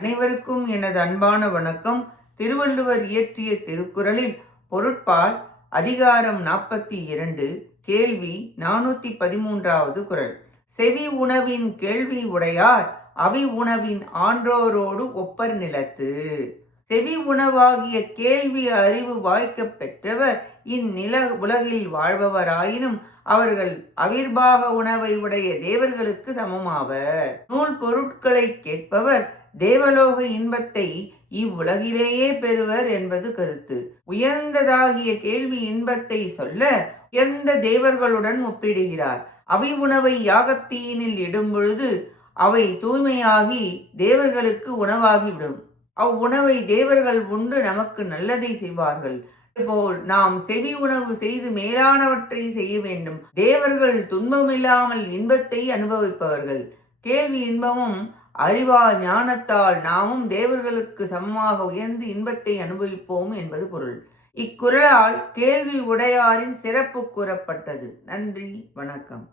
அனைவருக்கும் எனது அன்பான வணக்கம். திருவள்ளுவர் இயற்றிய திருக்குறளில் பொருட்பால் அதிகாரம் 42 கேள்வி 413வது குறள். செவி உணவின் கேள்வி உடையார் அவி உணவின் ஆன்றோரோடு ஒப்பர் நிலத்து. செவி உணவாகிய கேள்வி அறிவு வாய்க்கப் பெற்றவர் இந்நில உலகில் வாழ்பவராயினும் அவர்கள் அவிர்வாக உணவை உடைய தேவர்களுக்கு சமமாவர். நூல் பொருட்களை கேட்பவர் தேவலோக இன்பத்தை இவ்வுலகிலேயே பெறுவர் என்பது கருத்து. உயர்ந்ததாகிய கேள்வி இன்பத்தை சொல்ல உயர்ந்த தேவர்களுடன் ஒப்பிடுகிறார். அவை உணவை யாகத்தீயினில் இடும் பொழுது அவை தூய்மையாகி தேவர்களுக்கு உணவாகிவிடும். அவ்வுணவை தேவர்கள் உண்டு நமக்கு நல்லதை செய்வார்கள். அதுபோல் நாம் செவி உணவு செய்து மேலானவற்றை செய்ய வேண்டும். தேவர்கள் துன்பமில்லாமல் இன்பத்தை அனுபவிப்பவர்கள். கேள்வி இன்பமும் அறிவால் ஞானத்தால் நாமும் தேவர்களுக்கு சமமாக உயர்ந்து இன்பத்தை அனுபவிப்போம் என்பது பொருள். இக்குறளால் கேள்வி உடையாரின் சிறப்பு கூறப்பட்டது. நன்றி, வணக்கம்.